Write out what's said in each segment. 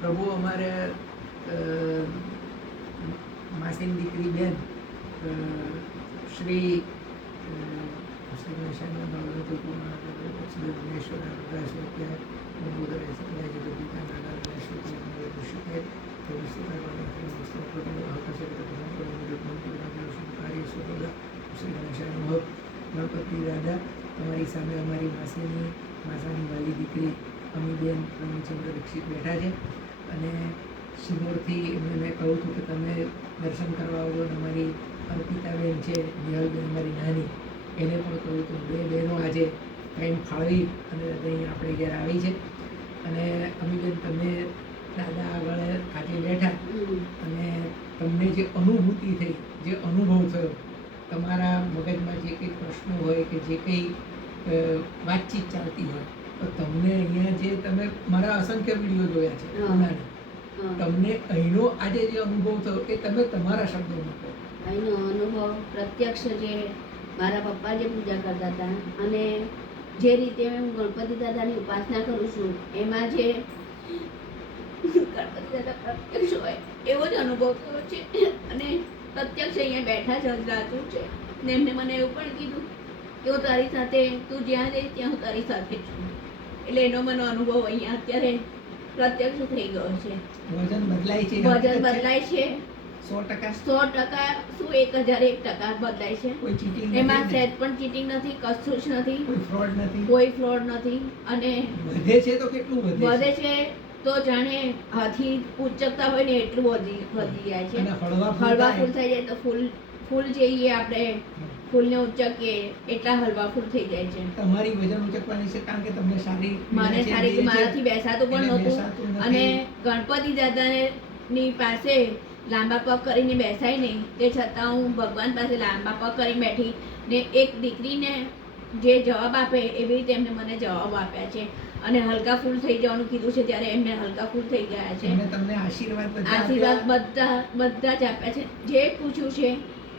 પ્રભુ અમારે માસીની દીકરી બેન શ્રી ગણપતિ દાદા તમારી સામે અમારી માસાની વાલી દીકરી અમીબેન રમણચંદ્ર દીક્ષિત બેઠા છે અને સિમોરથી એમને મેં કહું છું કે તમે દર્શન કરવા આવો. અમારી અર્પિતાબેન છે, નિહાલબેન અમારી નાની, એને પણ કહું છું. બે બહેનો આજે ટાઈમ ફાળવી અને અહીં આપણે ઘેર આવી છે. અને અમીબેન તમે દાદા આગળ આજે બેઠા અને તમને જે અનુભૂતિ થઈ, જે અનુભવ થયો, તમારા મગજમાં જે કંઈ પ્રશ્નો હોય કે જે કંઈ વાતચીત ચાલતી હોય, તો તમને અહીંયા જે તમે મારા અસંખ્ય વિડીયો જોયા છે ઉનાળા, તમને અહીંનો આજે જે અનુભવ થયો એ તમે તમારા શબ્દોમાં કહો. અહીંનો અનુભવ પ્રત્યક્ષ જે મારા પપ્પા જે પૂજા કરતા હતા અને જે રીતે હું ગણપતિ દાદાની ઉપાસના કરું છું એમાં જે ગણપતિ દાદા પ્રત્યક્ષ હોય એવો જ અનુભવ થયો છે. અને પ્રત્યક્ષ અહીંયા બેઠા જ હજરાતું છે ને એમને મને એવું પણ કીધું કે હું તારી સાથે, તું જ્યાં જઈશ ત્યાં હું તારી સાથે છું. એટલે એનો મને અનુભવ અહીંયા અત્યારે પ્રત્યક્ષ થઈ ગયો છે. વજન બદલાય છે, વજન બદલાય છે 100%. 100% શું 1001% બદલાય છે. કોઈ ચીટિંગ એમાં સહેજ પણ ચીટિંગ નથી, કશું જ નથી, કોઈ ફ્રોડ નથી, કોઈ ફ્રોડ નથી. અને વધે છે તો કેટલું વધે છે તો જાણે હાથી ઉચકતા હોય ને એટલું વધી જાય છે. હળવા ફૂલ થઈ જાય તો ફૂલ જઈએ આપણે ફૂલને ઉચકીએ એટલા હળવા ફૂલ થઈ જાય છે. તમારી વજન ઉચકવાની છે કારણ કે તમને સારી મને સારી મારાથી બેસાતું પણ નહોતું. અને ગણપતિ દાદાની પાસે લાંબા પગ કરીને બેસાય નહીં, તે છતાં હું ભગવાન પાસે લાંબા પગ કરીને બેઠી ને એક દીકરીને જે જવાબ આપે એવી રીતે એમને મને જવાબ આપ્યા છે. અને હલકા ફૂલ થઈ જવાનું કીધું છે ત્યારે એમને હલકા ફૂલ થઈ ગયા છે. તમને આશીર્વાદ બધા જ આપ્યા છે. જે પૂછ્યું છે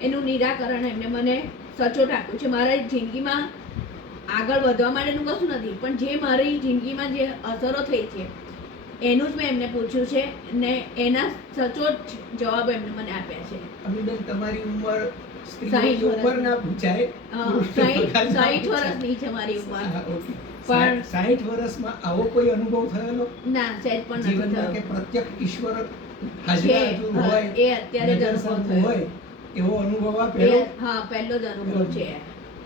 એનું નિરાકરણ એમને મને સચોટ આપ્યું છે. મારા જિંદગીમાં આગળ વધવા માટેનું કશું નથી, પણ જે મારી જિંદગીમાં જે અસરો થઈ છે એનું જ મેં એમને પૂછ્યું છે ને એના સચોટ જવાબ એમને મને આપ્યા છે. અમીબેન તમારી ઉંમર 60 ઉપર ના પૂછાય, 60 વર્ષની છે મારી ઉંમર. પણ 60 વર્ષમાં આવો કોઈ અનુભવ થયેલો ના, સહેજ પણ નથી જીવનમાં કે થયો. પ્રત્યક્ષ ઈશ્વર હાજર હોય એ અત્યારે જ અનુભવ થયો હોય એવો અનુભવ આ પહેલો? હા, પહેલો જ અનુભવ છે.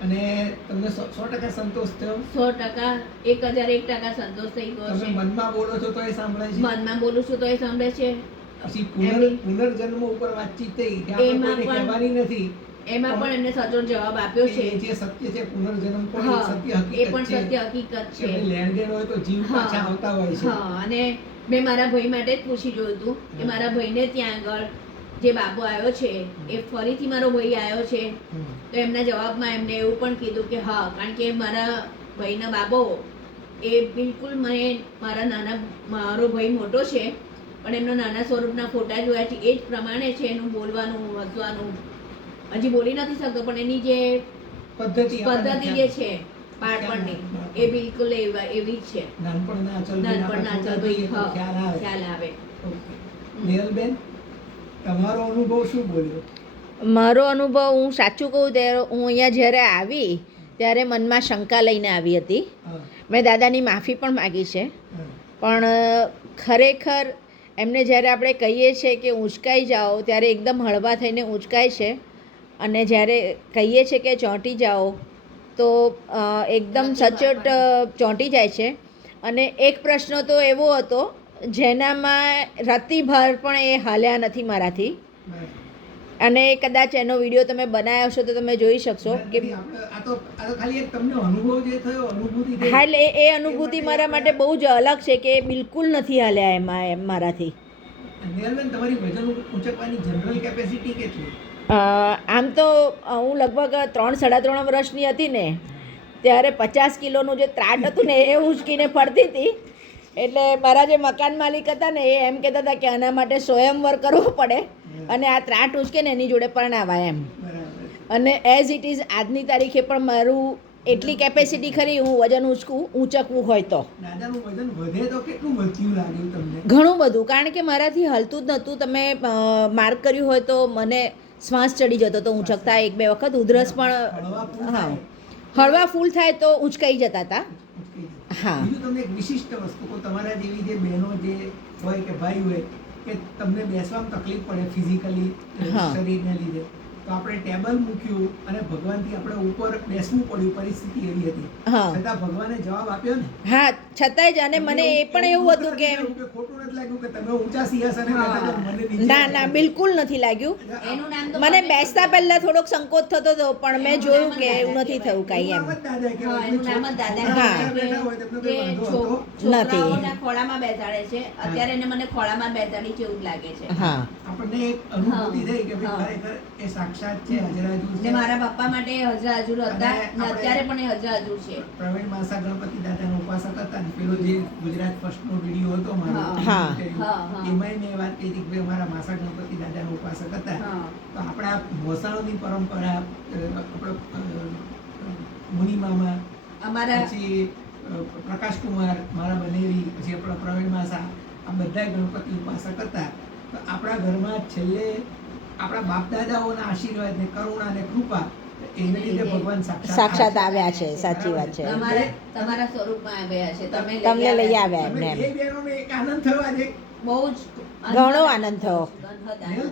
અને તમને 100% સંતોષ થયો? 100%, 1001% સંતોષ થઈ ગયો તમે છે. મનમાં બોલો છો તો એ સાંભળાય છે? મનમાં બોલું છું તો એ સાંભળે છે. પછી પુનર્જન્મ ઉપર વાતચીત થઈ કે આપણે કોઈને કહેવાની નથી, એમાં પણ એમને સચોટ જવાબ આપ્યો છે. જે સત્ય છે પુનર્જન્મ પણ સત્ય હકીકત છે. એ પણ સત્ય હકીકત છે. લેણદેણ હોય તો જીવ પાછા આવતા હોય છે. હા, અને મેં મારા ભાઈ માટે જ પૂછી જોયું હતું કે મારા ભાઈને ત્યાં આગળ જે બાબો આવ્યો છે એ ફરીથી મારો ભાઈ આવ્યો છે, તો એમના જવાબમાં એમને એવું પણ કીધું કે હા, કારણ કે મારા ભાઈના બાબો એ બિલકુલ મને મારો ભાઈ મોટો છે પણ એમનો નાના સ્વરૂપના ફોટા જોયા છે એ જ પ્રમાણે છે એનું બોલવાનું, હસવાનું. હજી બોલી નથી શકતો પણ એની જે પદ્ધતિ જે છે બાળપણની એ બિલકુલ એવી જ છે. નાનપણના અચલભાઈ ખ્યાલ આવે. નિયલબેન, તમારો અનુભવ શું બોલ્યો? મારો અનુભવ હું સાચું કહું ત્યારે હું અહીંયા જ્યારે આવી ત્યારે મનમાં શંકા લઈને આવી હતી. મેં દાદાની માફી પણ માગી છે, પણ ખરેખર એમને જ્યારે આપણે કહીએ છીએ કે ઊંચકાઈ જાઓ ત્યારે એકદમ હળવા થઈને ઊંચકાય છે, અને જ્યારે કહીએ છીએ કે ચોંટી જાઓ તો એકદમ સચોટ ચોંટી જાય છે. અને એક પ્રશ્ન તો એવો હતો જેનામાં રતિભર પણ એ હાલ્યા નથી મારાથી, અને કદાચ એનો વિડીયો તમે બનાવ્યો છો તો તમે જોઈ શકશો કે હા, એટલે એ અનુભૂતિ મારા માટે બહુ જ અલગ છે કે બિલકુલ નથી હાલ્યા એમ મારાથી. આમ તો હું લગભગ 3-3.5 વર્ષની હતી ને ત્યારે 50 કિલોનું જે ત્રાટ હતું ને એ ઉંચકીને ફરતી હતી. એટલે મારા જે મકાન માલિક હતા ને એ એમ કહેતા હતા કે આના માટે સ્વયંવર કરવો પડે અને આ ત્રાટ ઉંચકે ને એની જોડે પરણાવાય એમ. અને એઝ ઇટ ઇઝ આજની તારીખે પણ મારું એટલી કેપેસિટી ખરી હું વજન ઊંચકવું હોય તો. દાદાનું વજન વધે તો કેટલું વધ્યું લાગ્યું તમને? ઘણું બધું, કારણ કે મારાથી હલતું જ નહોતું. તમે માર્ક કર્યું હોય તો મને શ્વાસ ચડી જતો તો ઊંચકતા 1-2 વખત. ઉધરસ હળવા ફૂલ પણ, હા, થાય. હળવા ફૂલ થાય તો ઊંચકાઈ જતા હતા. ઉચકી જાય. હા. બીજું તમને એક વિશિષ્ટ વસ્તુ કહું, તમારા જેવી જે બહેનો જે હોય કે ભાઈ હોય કે તમને બેસવામાં તકલીફ પડે ફિઝિકલી હા. શરીરને લીધે, તો આપણે ટેબલ મૂક્યું અને ભગવાનથી આપણે ઉપર બેસવું પડ્યું, પરિસ્થિતિ એવી હતી. હા. છતાં ભગવાને જવાબ આપ્યો ને. હા, છતાંય જ. અને મને એ પણ એવું હતું કે ખોટું નથી લાગ્યું કે તમે ઊંચા સિંહાસને બેઠા છો, મને નીચે ના ના, બિલકુલ નથી લાગ્યું. એનું નામ તો મને તમે બેસતા કીધું. પહેલા થોડોક સંકોચ થતો હતો, પણ મેં એનું જોયું નામ જ કે એવું દાદા નથી કહેવાય. થયું કાંઈ એમ. એનું નામ જ દાદા કહેવાય. હા, એનું નામ જ દાદા હા. છોકરા બેઠા હોય તેમને કોઈ કે વાંધો હતો? નથી. છોકરાઓના ખોળામાં બેસાડે છે. અત્યારે એને મને ખોળામાં બેસાડી છે એવું જ લાગે છે. હા. આપણને એક અનુભૂતિ થઈ કે ભાઈ હા. ખરેખર એ સાક્ષાત છે, હજરાજુ ને છે. મારા પપ્પા માટે હજરા હજુર હતા અને ને અત્યારે પણ એ હજરા હજુર છે. પ્રવીણ માસા ગણપતિ દાદાનો ઉપાસક હતા ને પેલો જે ગુજરાત ફર્સ્ટનો વિડીયો હતો મારો હા. interview, હા, હા. એમાંય મેં વાત કરી હતી કે ભાઈ અમારા માસા ગણપતિ દાદાનો ઉપાસક હતા. હા. તો આપણા મોસાળોની પરંપરા, આપણો મુનિ મામા, અમારા પછી પ્રકાશકુમાર, મારા બનેવી, પછી આપણા પ્રવીણ માસા, આ બધા ગણપતિ ઉપાસક હતા. તો આપણા ઘરમાં છેલ્લે આપણા બાપ દાદાઓના આશીર્વાદ ને કરુણા ને કૃપા એને લીધે ભગવાન સાક્ષાત આવ્યા છે. સાચી વાત છે. તમારા સ્વરૂપમાં આવ્યા છે. તમને લઈ આવ્યા તમે એમને બે બહેનોને એક આનંદ થયો આજે. બહુ જ ઘણો આનંદ થયો. મેહુલ,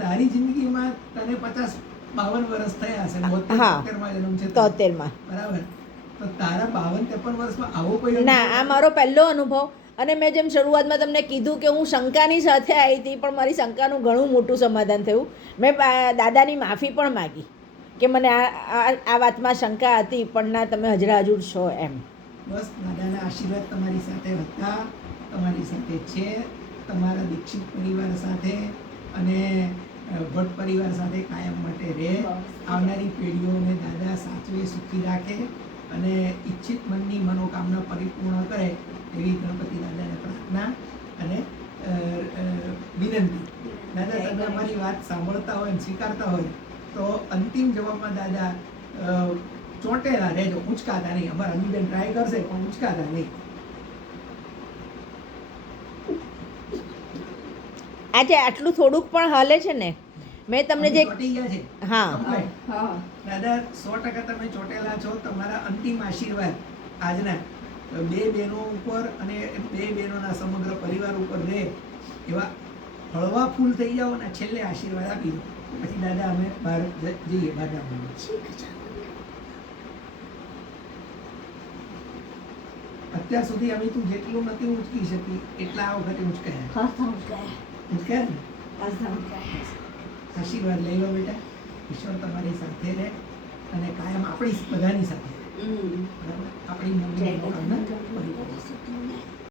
તારી જિંદગીમાં તને 50-52 વર્ષ થયા હશે. 72, હા. 73 માં જન્મ છે તારો. 73માં. બરાબર. તો તારા 52-53 વર્ષમાં આવો કોઈ ના, આ મારો પહેલો અનુભવ. અને મેં જેમ શરૂઆતમાં તમને કીધું કે હું શંકાની સાથે આવી હતી, પણ મારી શંકાનું ઘણું મોટું સમાધાન થયું. મેં દાદાની માફી પણ માગી કે મને આ વાતમાં શંકા હતી, પણ ના, તમે હજરા હજુર છો એમ. બસ દાદાના આશીર્વાદ તમારી સાથે હતા, તમારી સાથે છે, તમારા દીક્ષિત પરિવાર સાથે અને ભટ્ટ પરિવાર સાથે કાયમ માટે રહે. આવનારી પેઢીઓને દાદા સાચવે, સુખી રાખે અને ઈચ્છિત મનની મનોકામના પરિપૂર્ણ કરે એવી ગણપતિ દાદાને પ્રાર્થના અને વિનંતી. દાદા, તમે અમારી વાત સાંભળતા હોય અને સ્વીકારતા હોય તો અંતિમ જવાબમાં દાદા ચોંટેલા રહેજો, ઉંચકાતા નહીં. અમારા અમીબેન ટ્રાય કરશે પણ ઉંચકાતા નહીં. આજે આટલું થોડુંક પણ હાલે છે ને, મેં તમને જે ચોંટી ગયા છે. હા. Complete. હા. દાદા 100% તમે ચોંટેલા છો. તમારા અંતિમ આશીર્વાદ આજના બે બહેનો ઉપર અને બે બહેનોના સમગ્ર પરિવાર ઉપર રહે એવા હળવા ફૂલ થઈ જાઓ અને છેલ્લે આશીર્વાદ આપી દો. પછી દાદા અમે બહાર જઈએ, બહાર અત્યાર સુધી અમે તું જેટલું નથી ઉંચકી શકી એટલા આ વખતે ઉંચકાયા. ઉંચકાયા ને? આશીર્વાદ લઈ લો બેટા. ઈશ્વર તમારી સાથે રહે અને કાયમ આપણી બધાની સાથે. બરાબર? આપણી મનની મનોકામના પરિપૂર્ણ.